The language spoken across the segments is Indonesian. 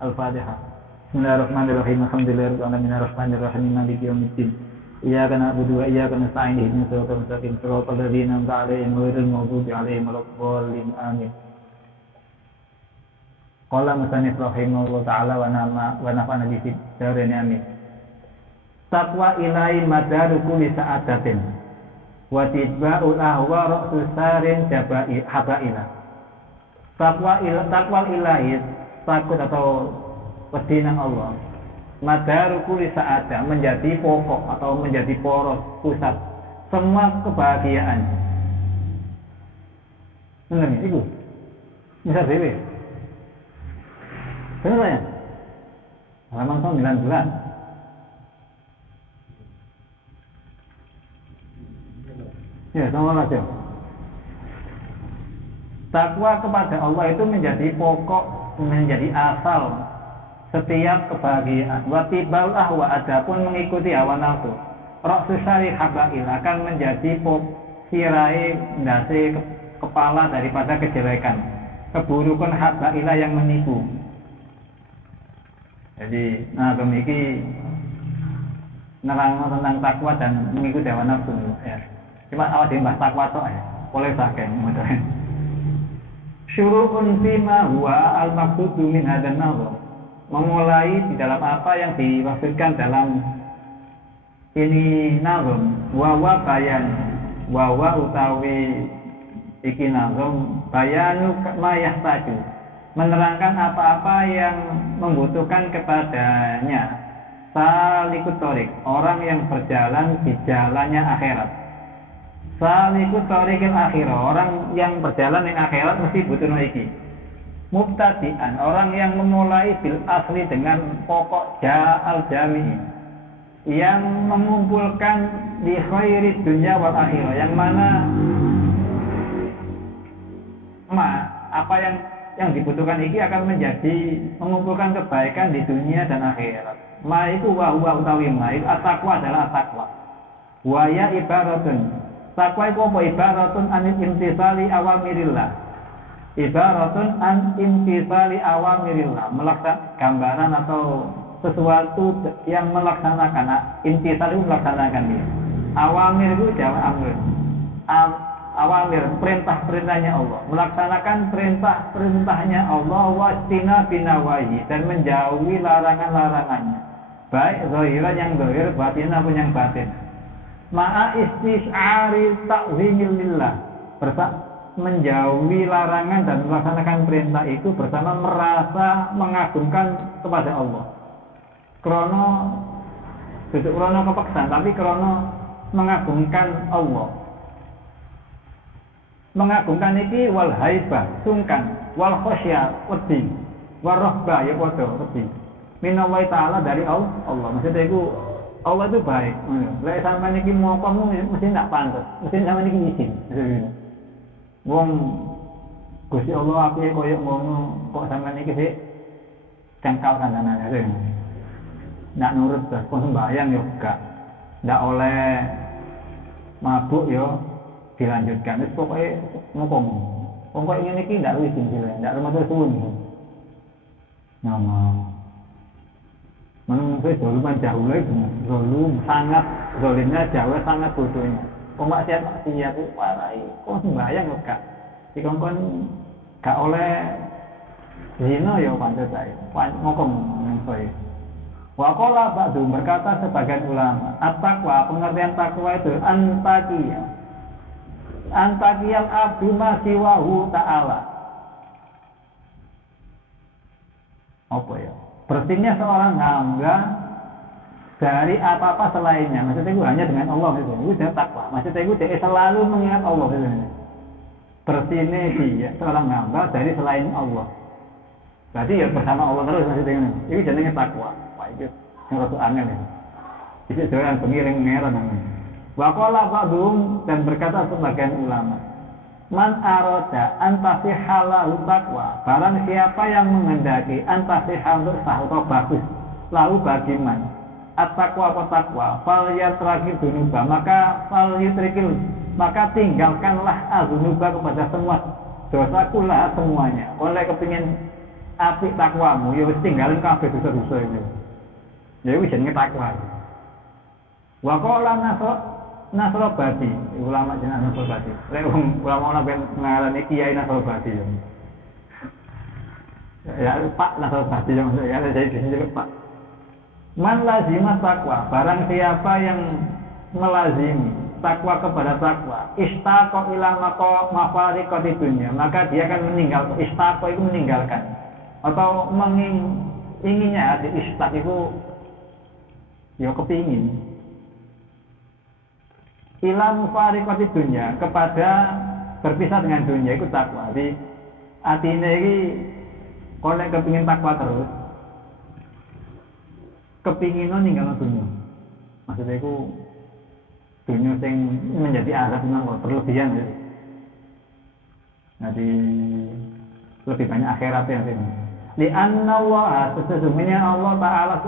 Al-Fatihah. Bismillahirrahmanirrahim. Alhamdulillahirabbil alamin arrahmanirrahim maliki yaumiddin. Iyyaka na'budu wa iyyaka nasta'in ihdinas siratal mustaqim siratal ladzina an'amta 'alaihim ghairil maghdubi 'alaihim waladdallin. Amin. Qala musannif rahimahullah ta'ala wa nafa'ana bi dzikrihi amin. Taqwa ilahi madaru kulli sa'adatin wa tiba'ul ahwa ra'su sarin habaila. Taqwa ilahi, takut atau wedi nang Allah, madaru kulli sa'adah, menjadi pokok atau menjadi poros pusat semua kebahagiaan. Benar ya, itu misal dewe benar ya, halaman 19. Ya, sama aja. Takwa kepada Allah itu menjadi pokok, menjadi asal setiap kebahagiaan. Watibal ahwa, adapun mengikuti hawa nafsu. Ra'su syari habail, akan menjadi sirai ndase kepala daripada kejelekan. Keburukan habailah yang menipu. Jadi, demikian nerang tentang takwa dan mengikuti hawa nafsu ya. Cuma awal dibahas takwa tok ya. Boleh saking modern. Syuru'un fima huwa al-maqsudu min hadzal nazam. Memulai di dalam apa yang dimaksudkan dalam ini nazam. Wa bayan. Wa utawi iki nazam bayanu ma yahtaju. Menerangkan apa-apa yang membutuhkan kepadanya. Salikut thoriq, orang yang berjalan di jalannya akhirat. Salikut thoriqil akhirah, orang yang berjalan di akhirat mesti butuh iki. Mubtadi'an, orang yang memulai bil asli dengan pokok ja'al jami', yang mengumpulkan di khairid dunya wal akhirah, yang mana apa yang dibutuhkan iki akan menjadi mengumpulkan kebaikan di dunia dan akhirat. Ma itu wa utawi ma itu at-taqwa adalah at-taqwa. Wa ya ibaratun, takwa itu apa? Ibaratun an imtisali awamirillah. Ibaratun an imtisali awamirillah. Melaksanakan gambaran atau sesuatu yang melaksanakan. Imtisal itu melaksanakan dia. Awamir itu jawab amr. Awamir, perintah-perintahnya Allah. Melaksanakan perintah-perintahnya Allah wastina binawahi, dan menjauhi larangan-larangannya. Baik zahiran yang zahir, batin pun yang batin. Ma'a istisyari ta'zimil lillah, menjauhi larangan dan melaksanakan perintah itu bersama merasa mengagungkan kepada Allah. Krono duduk krono kepaksaan, tapi krono mengagungkan Allah. Mengagungkan iki wal haibah, sungkan, wal khosyah, wedi, wal rahbah, ya padha wedi. Minallahi ta'ala, dari Allah. Maksudnya itu Allah itu baik. Lek sampean iki mau kamu mesti ndak pantes. Mesti sampean iki izin. Wong Gusti Allah apike koyo ngono, kok sampean iki sik cangkal kandhane. Ndak nurut terus sembahyang yo gak. Ndak oleh mabuk yo dilanjutkan. Wis pokoke ngomong. Wong kok ngene iki ndak izin sile, ndak matur suwun. Nama menurut doluman jauh lagi, dolum sangat, dolimnya jauh sangat bodohnya. Pemaksiat itu warai, kok sembahyang kok gak dikongkon gak oleh zina ya pantes ae. Ngokong ngono. Wa qala ba'du, berkata sebagian ulama, at-taqwa, pengertian takwa itu antakiyal abdu ma siwahu ta'ala. Apa ya? Bersihnya seorang hamba dari apa-apa selainnya. Maksudnya itu hanya dengan Allah gitu. Itu dia takwa. Maksudnya itu dia selalu mengingat Allah gitu. Bersihnya dia seorang hamba dari selain Allah. Berarti ya bersama Allah terus maksudnya ini. Itu jenenge takwa. Wah itu yang rada angel ya. Itu doyan pengiring ngeran namanya. Wa qala ba'dhum, dan berkata sebagian ulama, man aroda antasihalahu takwa, barang siapa yang menghendaki antasihal untuk sah atau bagus, lalu bagiman at-taqwa apa takwa, fal yatraki dunuba, maka tinggalkanlah azunuba kepada semua dosaku lah semuanya. Oleh kepingin apik takwamu ya wis tinggalin kabeh dosa-dosa itu. Ya wis jenenge takwa. Wa qala Nasrobati, ulama jenenge Nasrobati. Lek ulama ben ngarani Kiai Nasrobati. Ya Pak Nasrobati ya saya di sini Pak. Man lazima takwa, barang siapa yang melazimi takwa kepada takwa, istaqa ila mafariqati dunya, maka dia akan meninggal. Istaqa itu meninggalkan atau inginnya hati istaq itu ya kepingin ila mufariqati dunya, kepada berpisah dengan dunia itu takwa. Jadi atine iki kok nek kepengin takwa terus kepingin ninggal dunia. Maksudnya itu dunia yang menjadi azab memang berlebihan ya. Jadi lebih banyak akhirat yang ini. Di anna Allah, sesungguhnya Allah Ta'ala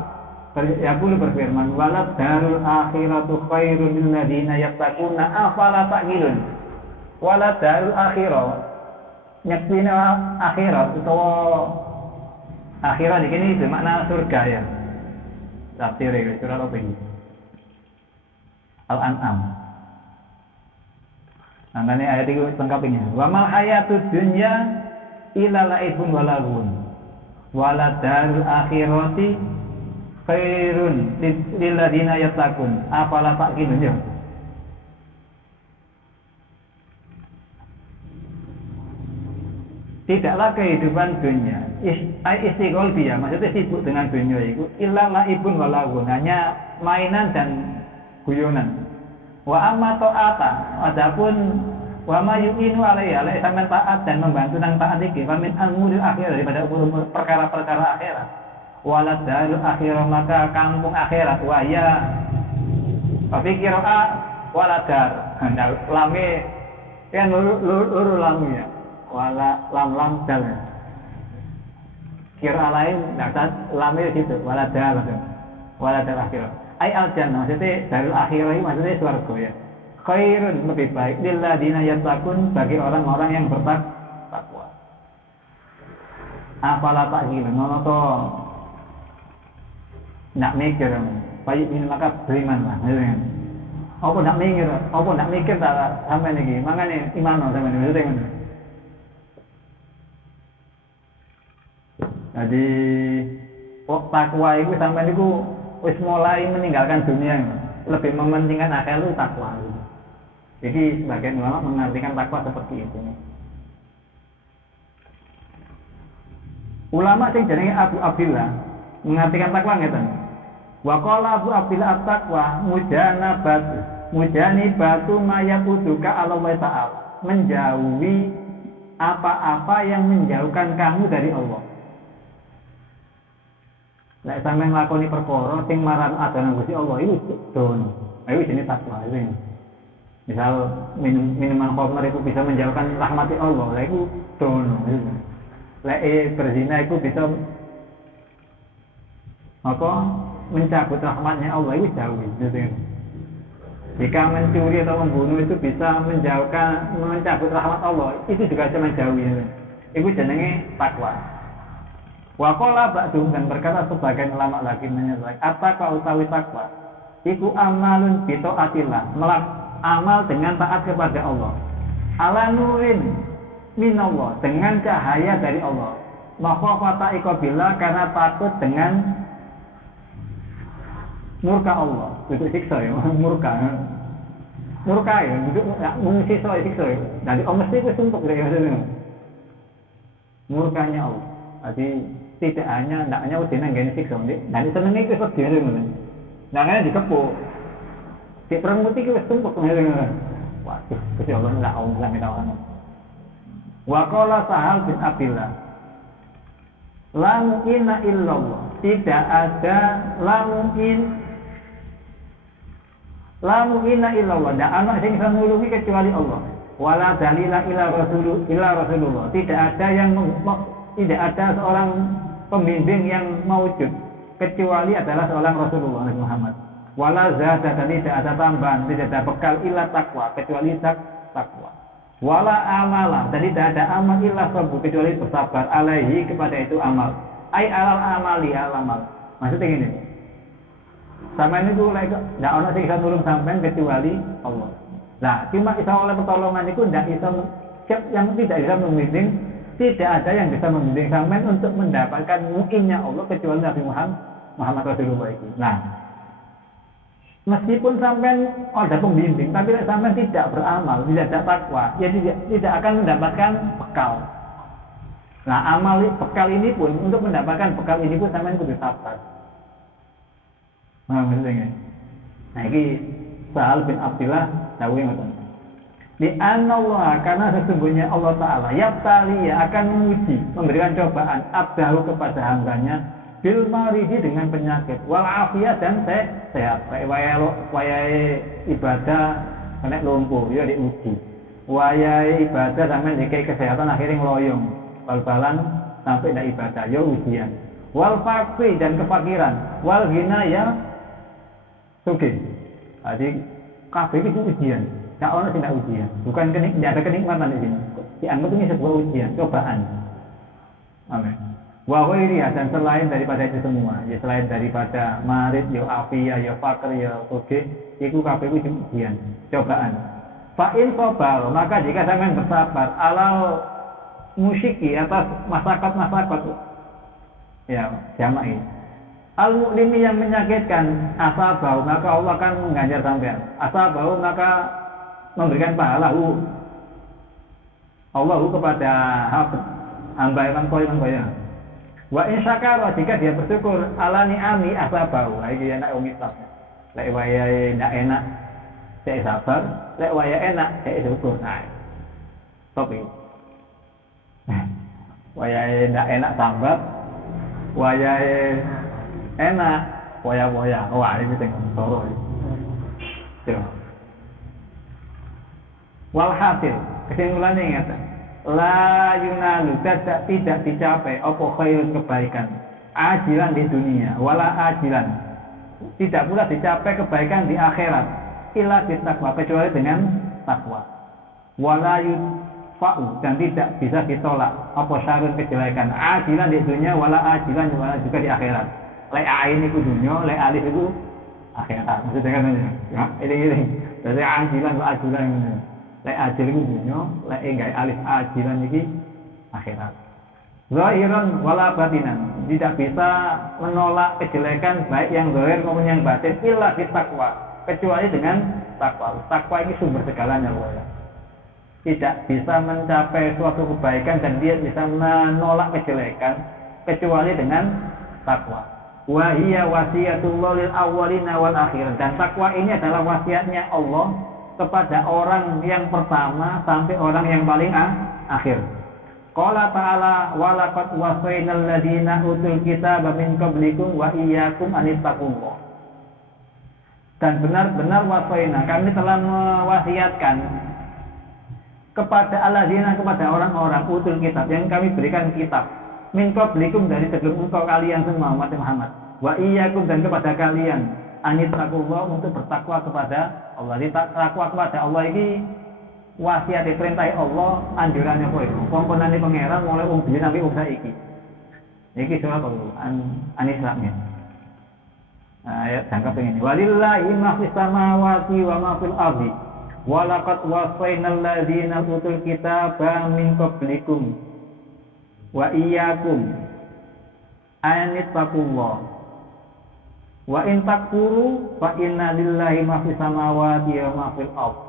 yaqulu berfirman, walad darul akhiratu khairul lil ladina yattaquna afala taqilun. Walad darul akhirah nyaksina akhirat utawa akhirat ini bermakna surga ya. Tafsir surat apa ini? Al-An'am. Angkane ayat itu lengkapnya. Wa mal hayatud dunya illa la'ibun wa laghun. Walad darul akhirati khairun lil ladina yattaqun afala taqilun ya. Tidaklah kehidupan dunia istighol dia, maksudnya sibuk dengan dunia itu illa laibun wa laghun, hanya mainan dan guyonan. Wa amma ta'ata, adapun wa ma yu'inu alaiha, sampeyan taat dan membantu nang taat iki, famin amrul akhir, daripada umur perkara-perkara akhirat. Walad darul akhirah, maka kampung akhirat wahya fikira waladar. Nah, lame kan luru lamu ya, wala lam dal kira lain dapat lame gitu, waladar akhirah ai al jannah, maksudnya darul akhirah ini maksudnya surga ya. Khairun, lebih baik lil ladina yattaqun, bagi orang-orang yang bertakwa. Afala ta'qilun, nono nak mikir, baik ini maka beriman lah. Apa nak mikir tak sampai lagi, makanya iman sampai ini betul. Jadi takwa itu sampai itu wis mulai meninggalkan dunia, lebih mementingkan akhirat itu takwa. Jadi sebagian ulama mengartikan takwa seperti itu. Ulama sing jenenge Abu Abdillah mengartikan takwa ngeten. Wa qala Abu Abdillah at-taqwa mujanibatu ma yaquduka Allah Ta'ala, menjauhi apa-apa yang menjauhkan kamu dari Allah. Nek sampeyan nglakoni perkara sing maran adanan Gusti Allah itu dono. Ayo jenenge takwa itu. Misal minuman khamr itu bisa menjauhkan rahmati Allah, lha iku dono. Lek berzina itu bisa mencabut rahmatnya Allah, itu jauh gitu. Jika mencuri atau membunuh itu bisa mencabut rahmat Allah, itu juga bisa menjauhi. Itu jenenge takwa. Wa qala ba'dhum, dan berkata sebagian ulama lagi menyebut at-taqwa utawi takwa iku amalun bi taatillah, amal dengan taat kepada Allah. Ala nurin minallah, dengan cahaya dari Allah. Makhafata iqabillah, karena takut dengan murka Allah, itu siksa ya, murka ya, itu siksa ya. Jadi mesti itu sumpuk dari maksudnya murkanya Allah. Jadi tidak hanya udah nggak siksa, jadi senengnya itu sedih itu, jangan dikepuk. Si perang putih itu sumpuk maksudnya. Waduh, Gusti Allah nggak Allah minta Allah. Wa qala Sahal bin Abdillah, la mu'ina illallah, tidak ada la mu'ina illallah, tidak anak yang bisa nulungi kecuali Allah. Wala dalila ila Rasulullah, tidak ada seorang pembimbing yang mewujud kecuali adalah seorang Rasulullah Muhammad. Wala zada, dan tidak ada tambahan, tidak ada bekal illa takwa, kecuali takwa. Wala amala, dan tidak ada amal illa sabur kecuali bersabar alaihi kepada itu amal. Ai alal amali alamal. Maksudnya gini. Sampeyan itu lek ndak ono sing iso nulung sampean kecuali Allah. Nah, cuma isa oleh pertolongan itu ndak iso yang tidak bisa membimbing, tidak ada yang bisa membimbing sampean untuk mendapatkan muinnya Allah kecuali Nabi Muhammad Rasulullah itu. Nah, meskipun sampean ada pembimbing, tapi sampean tidak beramal, tidak ada takwa, ya tidak akan mendapatkan bekal. Nah, amal bekal ini pun, untuk mendapatkan bekal ini pun sampean kudu sabar. Nah, maksudnya. Nah, ini Sahal bin Abdillah tahu yang ngoten. Di Allah, karena sesungguhnya Allah Ta'ala yabtali akan menguji, memberikan cobaan abdahu kepada hambanya bil maridi dengan penyakit wal afiyah dan sehat. Kayak wayai ibadah kena lumpuh ya diuji. Wayai ibadah sampai dikai kesehatan akhirnya ngeloyong. Bal-balan sampai tidak ibadah ya ujian. Wal fakri dan kefakiran, wal ghina ya sugih. Jadi kabeh itu ujian. Tak ono tidak ujian. Bukan tidak ada kenikmatan di sini. Dianggap ini sebuah ujian, cobaan. Amin. Wa ghairiha dan selain daripada itu semua, ya selain daripada marid, ya afiyah, ya fakir, ya sugih, itu kabeh itu ujian, cobaan. Fa in sabar, maka jika sampean bersabar alal musyiki atas masyarakat ya jama'i. Al-mu'limi yang menyakitkan asabau, maka Allah akan mengganjar sampean. Asabau maka memberikan pahala Allahu kepada hamba yang koyo. Wa in syakara jika dia bersyukur ala ni'ami asabau. Iki enak wong Islam. Lek wayahe ndak enak saya sabar, lek wayahe enak saya syukur. Nah. Top iki. Wayahe ndak enak sambat, wayahe enak waya-waya. Wah, ini sing loro iki. Walhasil kesimpulannya ngata la yunalu tidak dicapai apa khairul kebaikan ajilan di dunia wala ajilan tidak pula dicapai kebaikan di akhirat illa bitakwa kecuali dengan takwa wala yudfa'u dan tidak bisa ditolak apa syarun kejelekan ajilan di dunia wala ajilan wala juga di akhirat lek ain itu dunia lek alif itu akhirat maksudnya kan ya ini dari ajilan wa ajilan lek ajil itu dunia, lek enggak alif ajilan iki akhirat. Zahiran wala batinan, tidak bisa menolak kejelekan baik yang zahir maupun yang batin illa bitakwa, kecuali dengan takwa. Takwa ini sumber segalanya, ya. Tidak bisa mencapai suatu kebaikan dan dia bisa menolak kejelekan kecuali dengan takwa. Wa hiya wasiyatullah lil awwalina wal akhirin, dan takwa ini adalah wasiatnya Allah kepada orang yang pertama sampai orang yang paling akhir. Qala ta'ala wa laqad wasaynal ladzina utul kitaba min qablikum wa iyyakum an ittaqullah. Dan benar-benar wasayna, kami telah mewasiatkan kepada alladzina, kepada orang-orang utul kitab yang kami berikan kitab min qablikum dari sebelum engkau kalian semua umat Muhammad. Wa iyyakum dan kepada kalian anittaqullah untuk bertakwa kepada Allah. Jadi takwa kepada Allah ini wasiat diperintah Allah, anjurannya kowe. Komponane pangeran mulai wong biyen sampai wong saiki. Iki surat An-Isra-nya. Nah, ayat jangkap ini. Walillahi ma fis samawati wa ma fil ardi. Wa laqad wasaynal ladzina utul kitaba min qablikum wa iyyakum anittaqullah. Wa in takfuru fa inna lillahi ma fis samawati wa ma fil ardh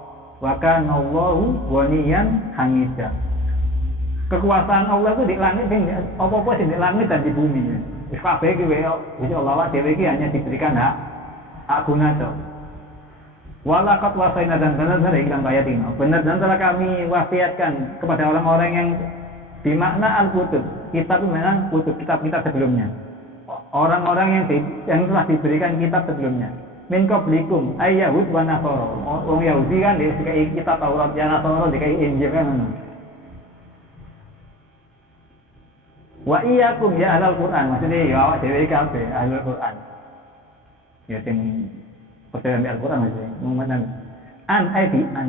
wa kana Allahu ghaniyan hamida. Kekuasaan Allah itu di langit sing apa-apa sing di langit dan di bumi. Wis kabeh iki Gusti Allah dhewe iki hanya diberikan hak guna to. Wa laqad wasayna dan benar-benar iklan ayat ini. Benar-benar telah kami wasiatkan kepada orang-orang yang dimakna al-kutub. Kitab itu memang kutub, kitab-kitab sebelumnya. Orang-orang yang telah diberikan kitab sebelumnya. Min qablikum ay yahud wa nasara. Orang Yahudi kan dikai kitab Taurat, ya Nasara dikai Injil kan. Wa iyyakum ya ahlul Quran. Maksudnya ya awak dhewe kabeh ahlul Quran. Ya sing percaya Al-Quran maksudnya. Muhammad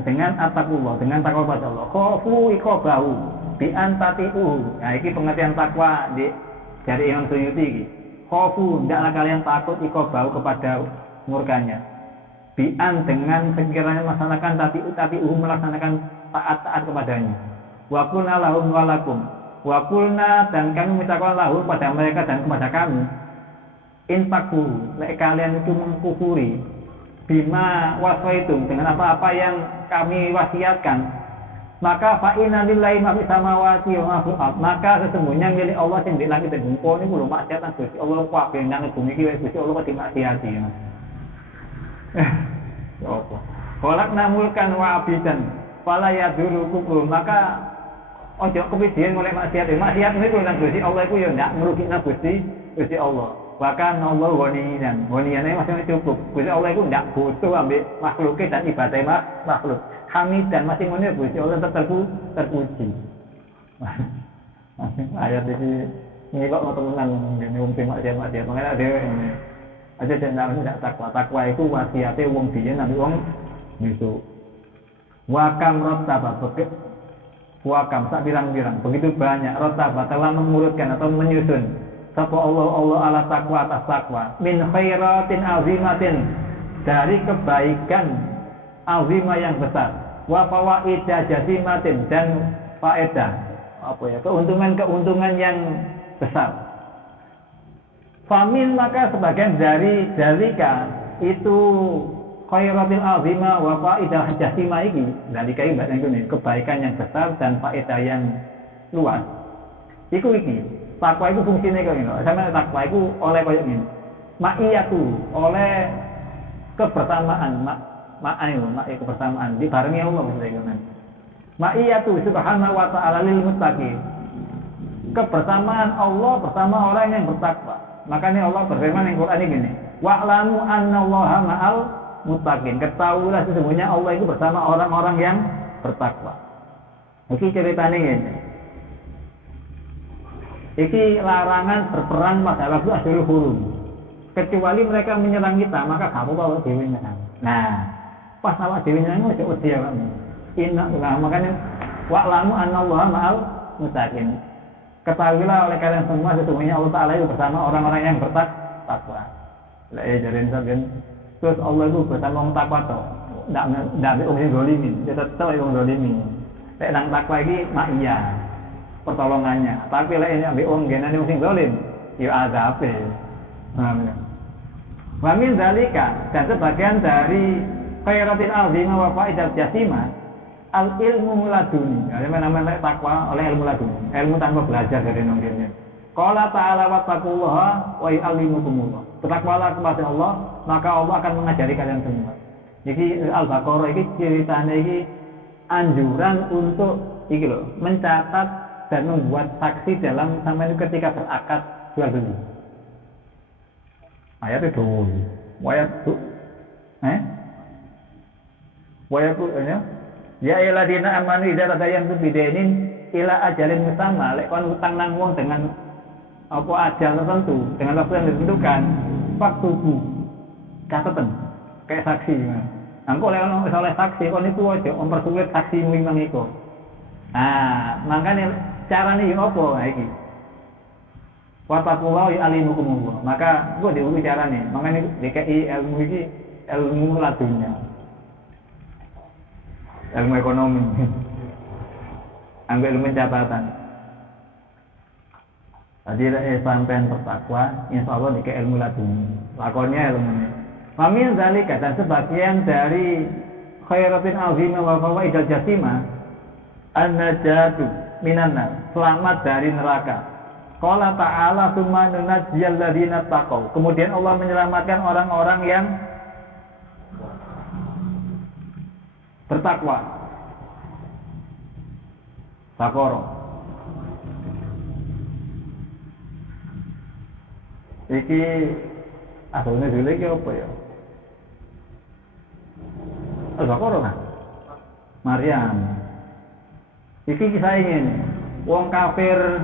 dengan attaqullah, dengan takwa pada Allah. Khofu iqabahu bi an tati'uhu. Nah, iki pengertian takwa dari Imam Suyuti iki. Khofu, hendaklah kalian takut iqabahu kepada murkanya. Bi an dengan sekiranya melaksanakan tati'uhu, melaksanakan taat-taat kepadanya. Wa qulna lahum wa lakum. Wa qulna, dan kami mengucapkan lahum pada mereka dan kepada kami. Intakfuru, lek kalian itu mengkufuri bima waswaitum, dengan apa-apa yang kami wasiatkan, maka fa inna lillahi ma fis samawati wa ma fil ardh, maka sesungguhnya milik Allah sing di langit dan bumi niku lho maksiat nang Gusti Allah kabeh nang bumi iki wis Gusti Allah kok dimaksiati. Ya apa? Kolak namulkan wa abidan fala yadurukum, maka ojo kepidian oleh maksiat. Maksiat niku nang Gusti Allah iku ya ndak ngrugikna Gusti Allah. Bahkan Allah ghaniyan, ghaniyannya masih cukup. Gusti Allah itu tidak butuh ambil makhluknya dan ibadah makhluk. Hamid dan masih ngono Gusti Allah terpuji. Ayat ini kok mau temenan ngene wong sing maksiat mengenai dhewe ini. Aja jenenge tidak takwa. Takwa itu wasiate wong biyen ambil wong besok. Wakam rottaba wakam sak birang-birang begitu banyak rottaba telah mengurutkan atau menyusun sapa Allah ala takwa atas takwa min khairatin azimatin, dari kebaikan azimah yang besar, wa fawaidah jazimatin, dan faedah keuntungan yang besar. Famin, maka sebagian dari dalika itu khairatil azimah wa faidah jazimah iki, dalika iki kebaikan yang besar dan faedah yang luas. Iku iki takwa itu fungsinya kayak gini. Sama takwa itu oleh kayak gini. Ma'iyatu, oleh kebersamaan, ma'i kebersamaan dibarengi Allah misalnya. Ma'iyatu subhanahu wa ta'ala lil muttaqin. Kebersamaan Allah bersama orang yang bertakwa. Makanya Allah berfirman di Quran ini gini. Wa'lamu annallaha ma'al muttaqin. Ketahuilah sesungguhnya Allah itu bersama orang-orang yang bertakwa. Iki ceritanya gini. Iki larangan berperang pada waktu Ashurul Hurum. Kecuali mereka menyerang kita, maka kamu bawa dewi nyerang. Nah, pas awak dewi nyerang itu udah dia kamu. Nah, makanya wa'lamu annallaha ma'al muttaqin. Ketahuilah oleh kalian semua sesungguhnya Allah Ta'ala itu bersama orang-orang yang bertakwa. Lah jarin sampeyan. Terus Allah itu bersama orang takwa to. Ndak orang zalimin, dia tetep orang zalimin. Lek nang takwa iki ma'iyah pertolongannya, tapi lah ini ambil uang genane sing zalim, ya azabe. Wa min zalika, dan sebagian dari khairatil azimah wa faidat jasimah al ilmu laduni. Ya namanya takwa oleh ilmu laduni, ilmu tanpa belajar dari nongkene. Qala ta'ala wattaqullaha wa yu'allimukumullah. Bertakwalah kepada Allah, maka Allah akan mengajari kalian semua. Jadi Al-Baqarah ini ceritanya ini anjuran untuk iki lho, mencatat dan membuat saksi dalam sampai itu ketika berakad jual beli. Ayat itu ya ayyuhalladzina amanu idza tadayantum bidainin ila ajalin musamma, lek kon utang nang wong dengan apa ajal tertentu, dengan waktu yang ditentukan, faktubu catatan kayak saksi. Engko lek ono oleh saksi kon itu aja mempersulit saksimu imang iku. Nah, makanya caranya yang apa iki? Wattaqullah alimukumullah. Maka gua diuji caranya. Makanya DKI ilmu iki ilmu ladunya. Ilmu ekonomi. Ambil ilmu catatan. Tadi sampean bertakwa, insyaallah DKI ilmu ladunya. Lakonnya ilmunya. Famin zalika, dan sebagian dari khairatin azimah wa fawaidal jasimah an-najatu minan nar, selamat dari neraka. Qala ta'ala tsumma nunajjiyal ladzina taqaw. Kemudian Allah menyelamatkan orang-orang yang bertakwa. Takoro. Iki asline dhewe iki apa ya? Al-Baqarah kan? Maryam. Iki kisah ini, wong kafir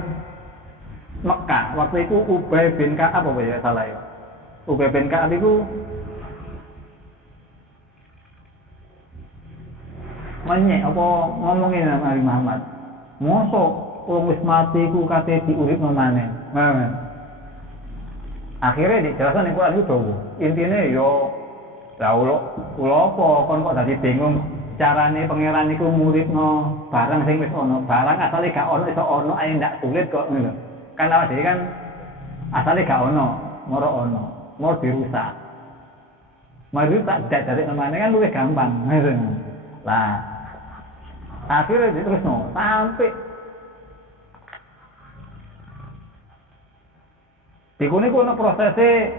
Mekah waktu itu Ubay bin Ka'ab apa ya salah ya? Ubay bin Ka'ab itu menyek apa ngomongin Nabi Muhammad. Mosok wong wis mati ku kate diuripno maneh. Nah. Akhirnya dijelaskan ning Quran itu dawa. Intine yo la ulo apa kon kok dadi bingung carane pangeran iku muridno barang sing wis ana. Barang asale gak ana iso ana ae ndak sulit kok ngono. Kan awak dhewe kan asale gak ana, moro ana, moro dirusak. Mari tak dari mana kan lebih gampang, lah. Akhirnya terusno sampai di kuno prosesnya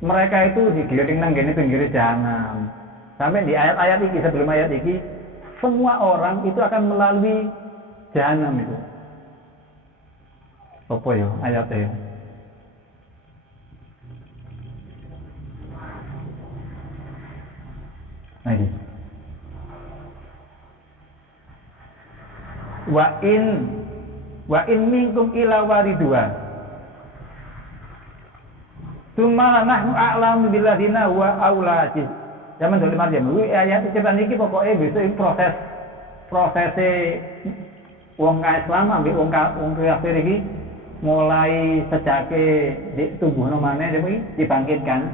mereka itu digiring nang gini pinggir jahanam. Sampai di ayat-ayat ini sebelum ayat ini semua orang itu akan melalui jahanam itu. Apa ya ayatnya? Lagi. Wa in minkum ila waridua. Tsumma nahnu a'lamu billadina wa aula. Zaman dulu Maryam. Ayat cerita niki pokoknya besok prosese wong Islam ambek wong kafir iki mulai sejake tubuhno maneh dibangkitkan.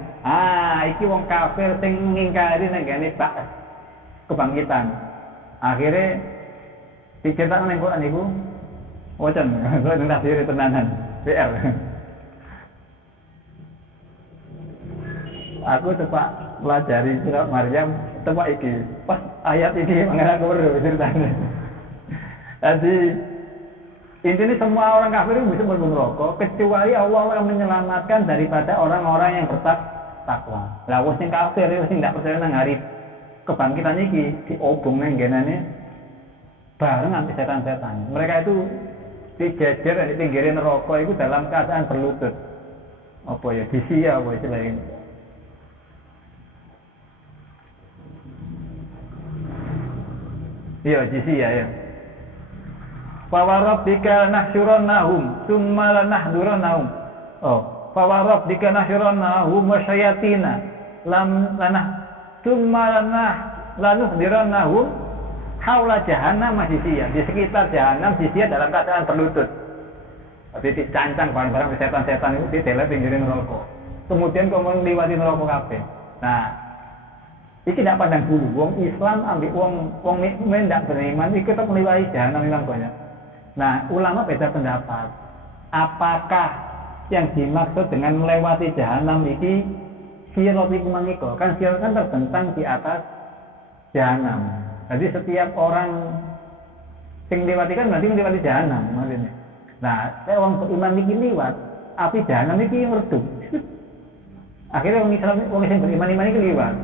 Iki wong kafir sing ngingkari nang gene kebangkitan. Akhirnya dicetak nang Quran niku wacan, kok nang tafsir tenanan, PR. Aku cepat pelajari surat Maryam, tepak iki. Pas ayat iki mengenai aku baru ceritanya. Jadi intinya semua orang kafir itu bisa mlebu neraka kecuali Allah akan menyelamatkan daripada orang-orang yang bertakwa. Lah wong sing kafir sing ndak percaya nang hari kebangkitan iki diobong nang genane bareng anti setan-setan. Mereka itu dijejer di pinggir neraka itu dalam keadaan berlutut. Apa ya disia apa istilahnya. Iya disia ya. Fa warabbika nahsyurannahum tsumma lanahdurannahum. Fa warabbika nahsyurannahum wa syayatina tsumma lanuhdirannahum haula jahannam masisia. Di sekitar jahanam sisia dalam keadaan berlutut. Jadi dicancang barang-barang setan-setan itu ditelep pinggirin neraka. Kemudian kamu liwati neraka kabeh. Nah, iki tidak pandang bulu. Wong Islam ambil wong mukmin ndak beriman iki tetap meliwati jahanam ilang banyak. Nah, ulama beda pendapat. Apakah yang dimaksud dengan melewati jahanam iki sirat iku mangika? Kan sirat kan terbentang di atas jahanam. Jadi setiap orang sing liwati kan berarti melewati jahanam maksudnya. Nah, orang beriman iki liwat, api jahanam iki meredup. Akhirnya orang Islam beriman iki liwat.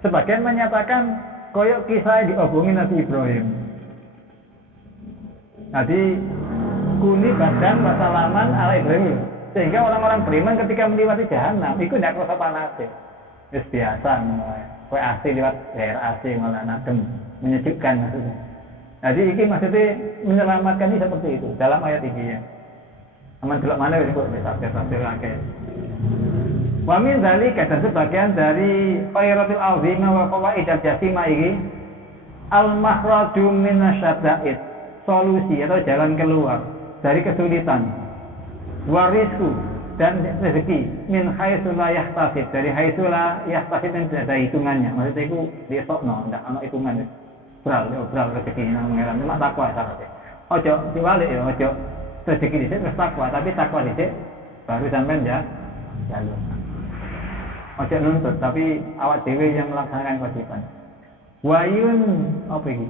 Sebagian menyatakan koyok kisah diobongin Nabi Ibrahim. Jadi kuni badan wasalaman ala Ibrahim. Sehingga orang-orang beriman ketika melewati jahanam itu tidak kerasa panas. Itu biasa. Kue AC lewat daerah AC malah adem, menyejukkan maksudnya. Jadi ini maksudnya menyelamatkan ini seperti itu dalam ayat ini ya. Aman delok mana wis kok tafsir akeh. Wa min zalika dan sebagian dari khairatul azima wa fawaidal jasima iki al-makhraju minasyada'id, solusi atau jalan keluar dari kesulitan. Warisku dan rezeki min haitsu la yahtasib, dari haitsu la yahtasib yang tidak ada hitungannya. Maksudnya itu diesokno ndak ana hitungan. Beral rezeki nang pangeran mak takwa syaratnya. Ojo diwalik ya, ojo rezeki dhisik terus takwa, tapi takwa dhisik baru sampean ya jalur. Ojo nuntut, tapi awak dhewe yang melaksanakan kewajiban. Wayun apa iki?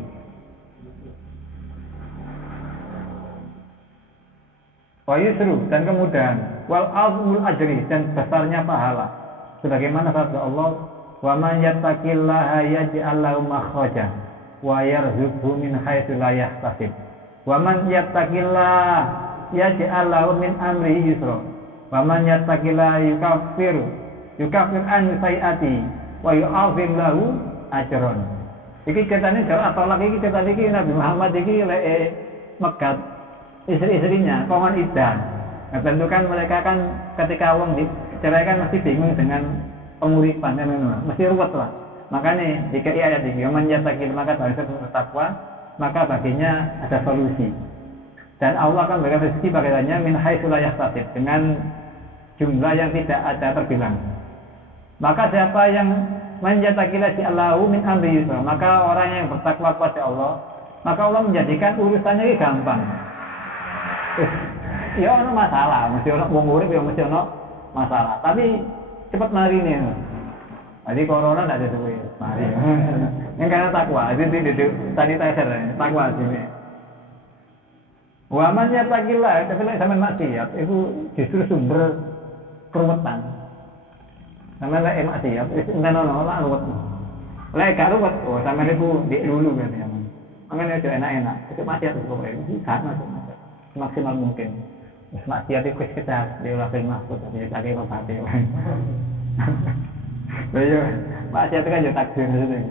Wayusru dan kemudahan, wal azmul ajri dan besarnya pahala. Sebagaimana sabda Allah, wa man yattaqillaha yaj'al lahu makhraja wa yarzuqhu min haitsu la yahtasib. Wa man yattaqillaha yaj'al lahu min amrihi yusra. Wa man yattaqillaha yukaffir an sayiati wa yu'azim lahu ajran. Iki katane jar atolak iki katane iki Nabi Muhammad iki lek megat istri-istrinya kawan iddah. Nah, tentu kan mereka kan ketika wong diceraikan masih bingung dengan penguripan kan mesti ruwet lah. Makanya jika ayat ini menyatakil maka barang siapa bertakwa, maka baginya ada solusi. Dan Allah akan memberikan rezeki bagiannya min haitsu la yahtasib, dengan jumlah yang tidak ada terbilang. Maka siapa yang menyatakila di Allahu min amri yusra, maka orang yang bertakwa kepada Allah, maka Allah menjadikan urusannya ini gampang. Ya ono masalah, mesti ono wong urip ya mesti ono masalah. Tapi cepat mari nih. Jadi corona tidak ada suwe, mari. Yang karena takwa, itu sanitizer, takwa sini. Waman yatakillah, tapi lek sampean maksiat, itu justru sumber keruwetan. Sampeyan lek maksiat, wis enten-enten lah ruwet. Lek gak ruwet, oh sampeyan iku dik dulu kan ya. Makanya aja enak-enak, itu maksiat kok itu sangat masuk maksimal mungkin. Wis maksiat iku wis kedah, dia ora film masuk, tapi tak kira pati. Lha maksiat kan yo takdir itu.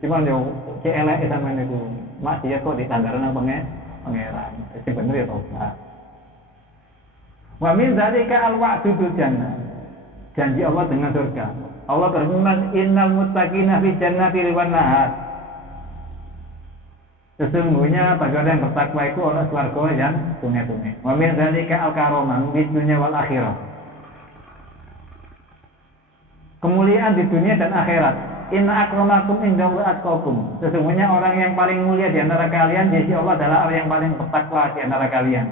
Cuman yo cek elek sampean itu. Maksiat kok ditanggaran nang pangeran. Sing bener ya tobat. Wa min dzalika al-wa'du bil jannah. Janji Allah dengan surga. Allah berfirman, "Innal muttaqina fi jannati wan nahar." Sesungguhnya bagi orang yang bertakwa itu Allah swarga yang tunai-tunai. Wa min dzalika al-karamah fid dunya wal akhirah. Kemuliaan di dunia dan akhirat. Inna akramakum indallahi atqakum. Sesungguhnya orang yang paling mulia di antara kalian di sisi Allah adalah orang yang paling bertakwa di antara kalian.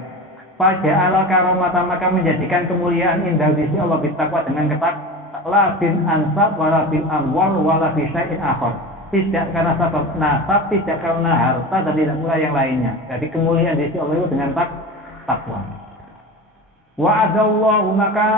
Faja'ala karamata, maka menjadikan kemuliaan indah di sisi Allah bertakwa dengan la bin ansab wala bil amwal wala bi syai'in akhar. Tidak karena sebab nasab, tidak karena harta dan tidak pula yang lainnya. Jadi kemuliaan di sisi Allah itu dengan takwa. Wa'adallahu, maka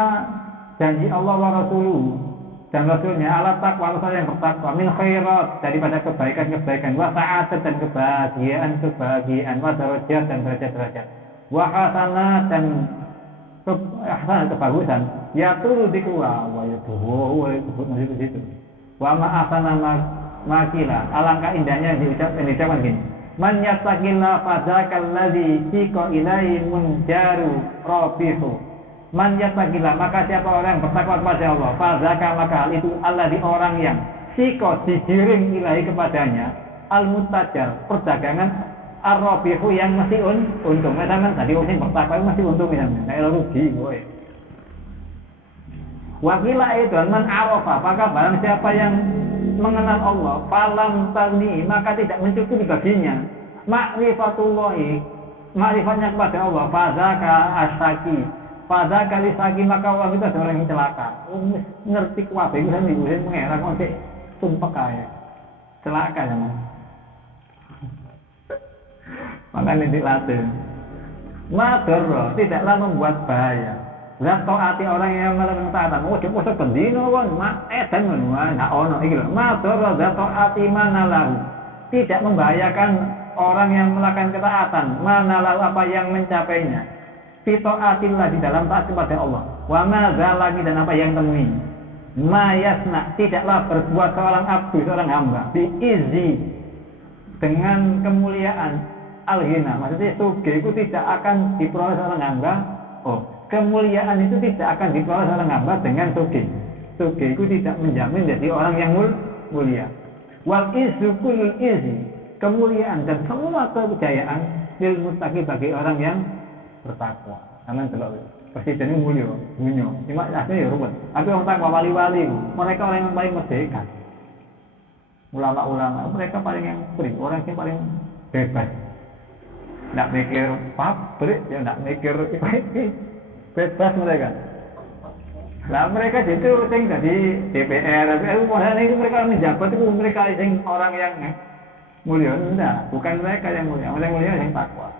janji Allah wa rasuluhu dan rasulnya ala takwa, rasul yang bertakwa min khairat, daripada kebaikan-kebaikan, wa sa'adat dan kebahagiaan, wa darajat dan derajat-derajat, wa hasanat dan kebagusan, ya turu dikua wa yatuhu wa disebut masih di situ. Wa ma'asana makila, alangkah indahnya diucapkan gini, man yattaqilla fadzakal ladzi siqa ilaihi munjaru rabihu. Man yattaqilla, maka siapa orang yang bertakwa kepada Allah, fadzaka, maka hal itu alladzi, orang yang siqa digiring ilahi kepadanya, al-muttajar, perdagangan, ar-rabihu, yang mesti untung. Misalnya tadi orang yang bertakwa itu mesti untung misalnya, kayak rugi boy. Wakila itu man arafa, maka barang siapa yang mengenal Allah, falam tagni, maka tidak mencukupi baginya ma'rifatullahi, ma'rifatnya kepada Allah, fadzaka asaki, pada kali sagi, maka orang itu ada orang yang celaka. Ngerti kuat, itu kan ibu saya mengira kok sih sumpah kaya celaka ya mas. Makanya dilatih. Mador tidaklah membuat bahaya. Zato hati orang yang melakukan taatan. Oh dia puasa bendino kan, dan menuan, nak ono iki lho. Mador zato hati mana lalu. Tidak membahayakan orang yang melakukan ketaatan. Mana lalu apa yang mencapainya. Fito'atillah, di dalam taat kepada Allah. Wa madza lagi, dan apa yang temui. Mayasna, tidaklah berbuat seorang abdu, seorang hamba, biizi, dengan kemuliaan al-ghina. Maksudnya sugih itu tidak akan diperoleh seorang hamba. Oh, kemuliaan itu tidak akan diperoleh seorang hamba dengan sugih. Sugih itu tidak menjamin jadi orang yang mulia. Wal izu kulul izi, kemuliaan dan semua kejayaan lil muttaqi, bagi orang yang bertakwa. Aman delok presiden ini mulia, cuma aslinya ya ruwet. Tapi orang takwa wali-wali, mereka orang yang paling merdeka. Ulama-ulama mereka paling yang free, orang yang paling bebas. Tidak mikir pabrik, ya tidak mikir bebas mereka. Lah mereka itu sing jadi DPR, modalnya itu mereka menjabat itu mereka sing orang yang mulia, enggak, bukan mereka yang mulia, orang yang mulia yang takwa.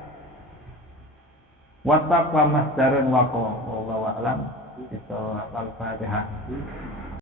Wattaqwa masdarun wa wallahu a'lam. Itu al-Fatihah.